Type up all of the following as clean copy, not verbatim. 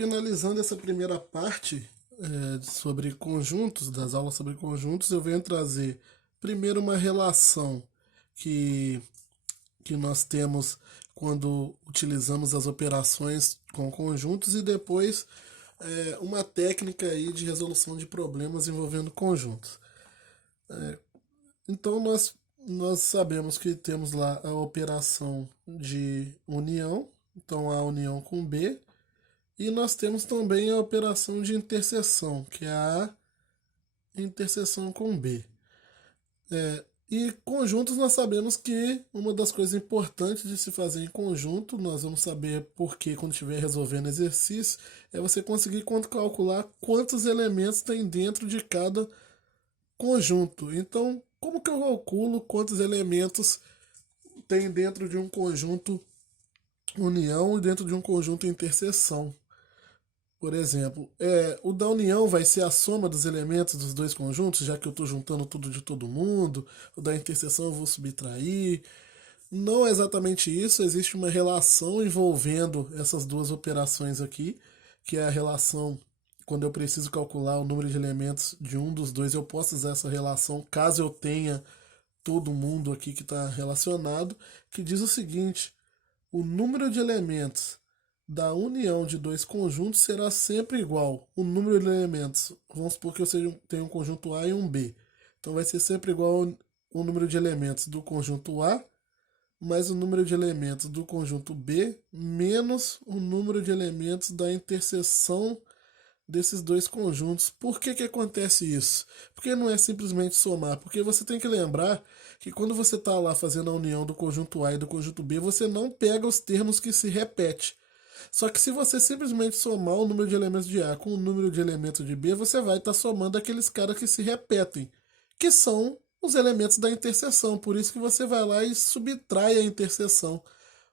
finalizando essa primeira parte sobre conjuntos, das aulas sobre conjuntos, eu venho trazer primeiro uma relação que, que nós temos quando utilizamos as operações com conjuntos e depois uma técnica aí de resolução de problemas envolvendo conjuntos. Então nós sabemos que temos lá a operação de união, então a união com B, e nós temos também a operação de interseção, que é a interseção com B. E conjuntos nós sabemos que uma das coisas importantes de se fazer em conjunto, nós vamos saber por que quando estiver resolvendo exercício, é você conseguir calcular quantos elementos tem dentro de cada conjunto. Então, como que eu calculo quantos elementos tem dentro de um conjunto união e dentro de um conjunto interseção? Por exemplo, o da união vai ser a soma dos elementos dos dois conjuntos, já que eu estou juntando tudo de todo mundo. O da interseção eu vou subtrair. Não é exatamente isso, existe uma relação envolvendo essas duas operações aqui, que é a relação quando eu preciso calcular o número de elementos de um dos dois, eu posso usar essa relação caso eu tenha todo mundo aqui que está relacionado, que diz o seguinte: o número de elementos da união de dois conjuntos será sempre igual. O número de elementos, vamos supor que eu tenha um conjunto A e um B. Então vai ser sempre igual o número de elementos do conjunto A mais o número de elementos do conjunto B menos o número de elementos da interseção desses dois conjuntos. Por que que acontece isso? Porque não é simplesmente somar, porque você tem que lembrar que quando você está lá fazendo a união do conjunto A e do conjunto B, você não pega os termos que se repetem. Só que se você simplesmente somar o número de elementos de A com o número de elementos de B, você vai estar somando aqueles caras que se repetem, que são os elementos da interseção. Por isso que você vai lá e subtrai a interseção,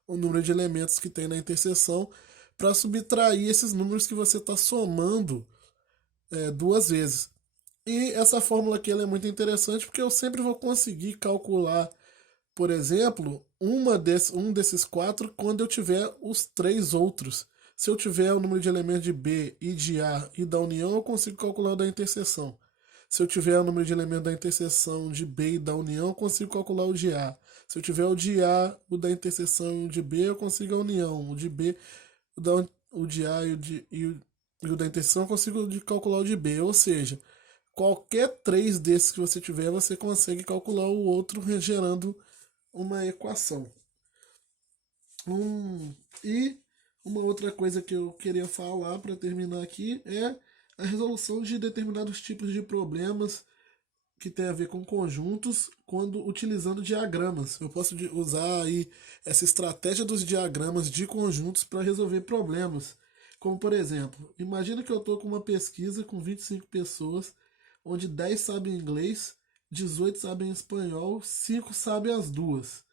o número de elementos que tem na interseção, para subtrair esses números que você está somando duas vezes. E essa fórmula aqui ela é muito interessante porque eu sempre vou conseguir calcular, por exemplo, um desses quatro quando eu tiver os três outros. Se eu tiver o número de elementos de B e de A e da união, eu consigo calcular o da interseção. Se eu tiver o número de elementos da interseção de B e da união, eu consigo calcular o de A. Se eu tiver o de A, o da interseção e o de B, eu consigo a união. O de B, o de A e o da interseção, eu consigo calcular o de B. Ou seja, qualquer três desses que você tiver, você consegue calcular o outro gerando uma equação. E uma outra coisa que eu queria falar para terminar aqui é a resolução de determinados tipos de problemas que tem a ver com conjuntos quando utilizando diagramas. Eu posso usar aí essa estratégia dos diagramas de conjuntos para resolver problemas. Como por exemplo, imagina que eu estou com uma pesquisa com 25 pessoas, onde 10 sabem inglês, 18 sabem espanhol, 5 sabem as duas.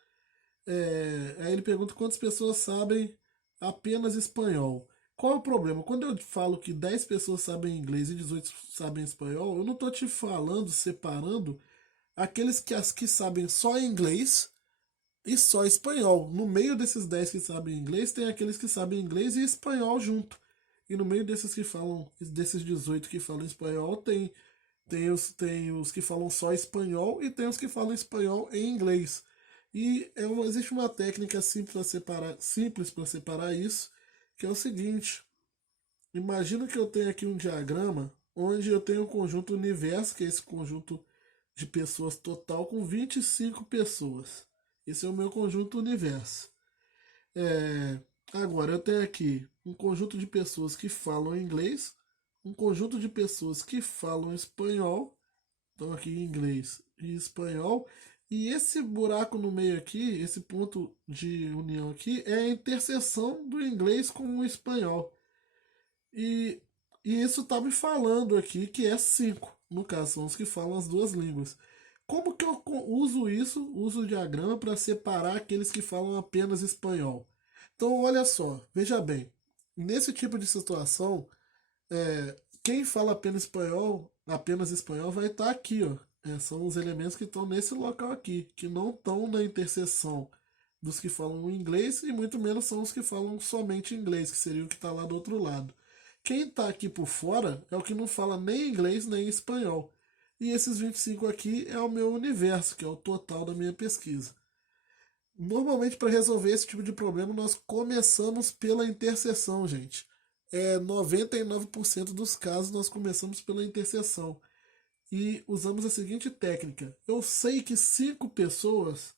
Aí ele pergunta quantas pessoas sabem apenas espanhol. Qual é o problema? Quando eu falo que 10 pessoas sabem inglês e 18 sabem espanhol, eu não estou te falando, separando aqueles que sabem só inglês e só espanhol. No meio desses 10 que sabem inglês, tem aqueles que sabem inglês e espanhol junto. E no meio desses 18 que falam espanhol, tem os que falam só espanhol e tem os que falam espanhol em inglês. E existe uma técnica simples para separar isso, que é o seguinte: imagina que eu tenho aqui um diagrama onde eu tenho o conjunto universo, que é esse conjunto de pessoas total com 25 pessoas. Esse é o meu conjunto universo. É, Agora eu tenho aqui um conjunto de pessoas que falam inglês, um conjunto de pessoas que falam espanhol, então aqui inglês e espanhol, e esse buraco no meio aqui, esse ponto de união aqui, é a interseção do inglês com o espanhol. E, e isso está me falando aqui que é 5 no caso, são os que falam as duas línguas. Como que eu uso isso, uso o diagrama para separar aqueles que falam apenas espanhol? Então, olha só, veja bem, nesse tipo de situação, quem fala apenas espanhol vai estar aqui, ó. São os elementos que estão nesse local aqui, que não estão na interseção dos que falam inglês e muito menos são os que falam somente inglês, que seria o que está lá do outro lado. Quem está aqui por fora é o que não fala nem inglês nem espanhol. E esses 25 aqui é o meu universo, que é o total da minha pesquisa. Normalmente, para resolver esse tipo de problema, nós começamos pela interseção, gente. 99% dos casos nós começamos pela interseção. E usamos a seguinte técnica. Eu sei que 5 pessoas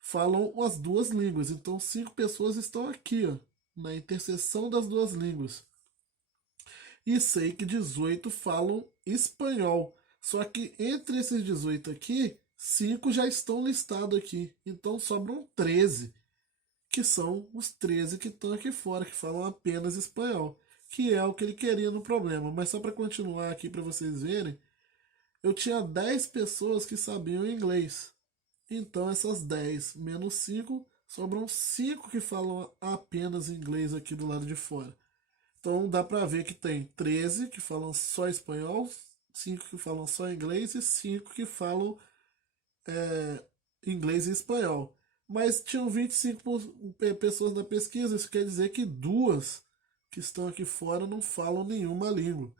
falam as duas línguas, então 5 pessoas estão aqui, ó, na interseção das duas línguas. E sei que 18 falam espanhol. Só que entre esses 18 aqui, 5 já estão listados aqui. Então sobram 13, que são os 13 que estão aqui fora, que falam apenas espanhol, que é o que ele queria no problema. Mas só para continuar aqui para vocês verem, eu tinha 10 pessoas que sabiam inglês. Então essas 10 menos 5 sobram 5 que falam apenas inglês aqui do lado de fora. Então dá para ver que tem 13 que falam só espanhol, 5 que falam só inglês e 5 que falam inglês e espanhol. Mas tinham 25 pessoas na pesquisa, isso quer dizer que duas que estão aqui fora não falam nenhuma língua.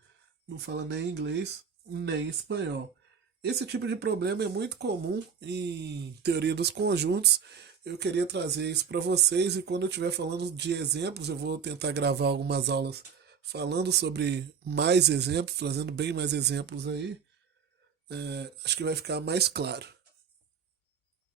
Não falam nem inglês nem espanhol. Esse tipo de problema é muito comum em teoria dos conjuntos. Eu queria trazer isso para vocês e quando eu estiver falando de exemplos, eu vou tentar gravar algumas aulas falando sobre mais exemplos, trazendo bem mais exemplos aí. Acho que vai ficar mais claro.